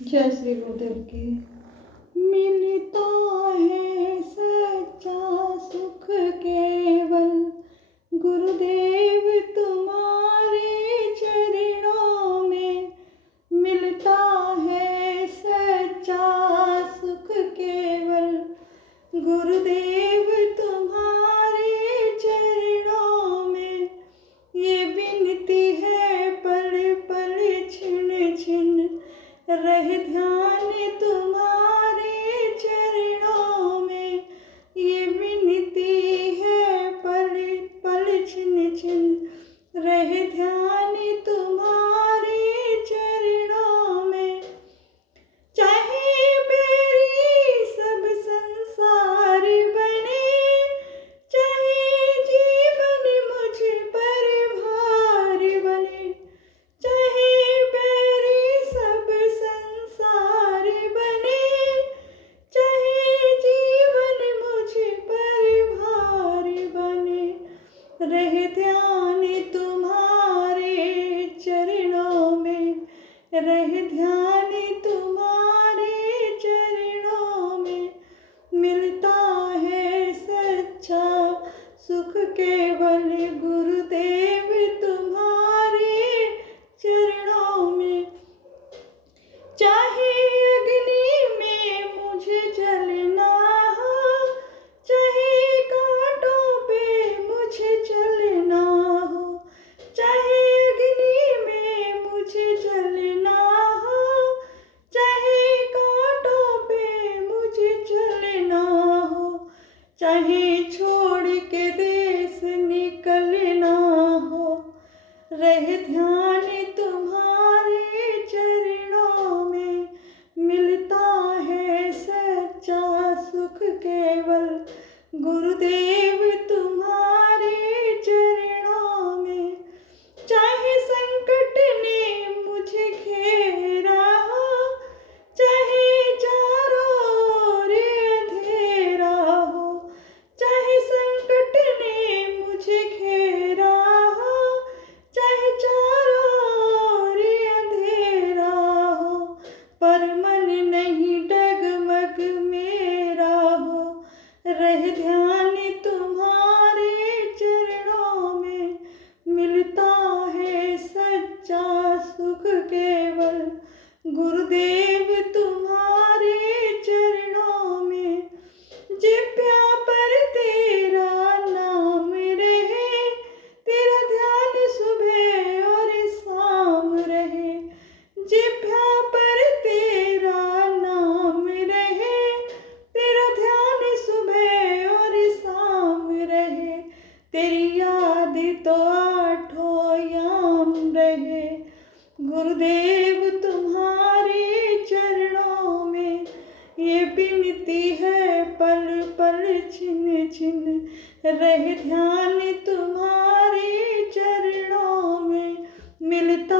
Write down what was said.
जय श्री गुरुदेव की। मिलता है सच्चा सुख केवल गुरुदेव तुम्हारे चरणों में। मिलता है सच्चा सुख केवल गुरुदेव तुम्हारे चरणों में। ये विनती है पल पल छिन छिन रहे ध्यान तुम्हारे चरणों में। ये विनती है पल पल छिन छिन रहे ध्यान तुम्हारे चरणों में। चाहे मेरी सब संसार बने, चाहे जीवन मुझ पर भार बने, चाहे मेरी सब संसार बने, चाहे जीवन मुझ पर भार बने, रहे ध्यान तुम्हारे चरणों में, रहे ध्यान तुम्हारे चरणों में। मिलता है सच्चा सुख केवल गुरुदेव तुम्हारे चरणों में। चाहे अग्नि में मुझे जलना हो, चाहे कांटों पे मुझे चलना हो, चाहे अग्नि में मुझे जलना हो, चाहे कांटों पे मुझे चलना हो, चाहे छोड़ के देश निकलना हो, रहे ध्यान तुम्हारे चरणों में। मिलता है सच्चा सुख केवल गुरुदेव तुम्हारे चरणों में। चाहे संकट ने मुझे घेरा हो, चाहे चारों ओर अंधेरा हो, चाहे संकट ने मुझे घेरा हो, चाहे चारों ओर अंधेरा हो, पर मन नहीं डगमग मेरा हो, रहे ध्यान तुम्हारे चरणों में। मिलता है सच्चा सुख केवल गुरुदेव तुम्हारे चरणों में। जिह्वा पर तेरा नाम रहे, तेरा ध्यान सुबह और शाम रहे। जिह्वा पर तेरा नाम रहे, तेरा ध्यान सुबह और शाम रहे। तेरी याद तो आठों याम रहे, गुरुदेव तुम्हारे चरणों में। ये विनती है पल पल छिन छिन रहे ध्यान तुम्हारे चरणों में। मिलता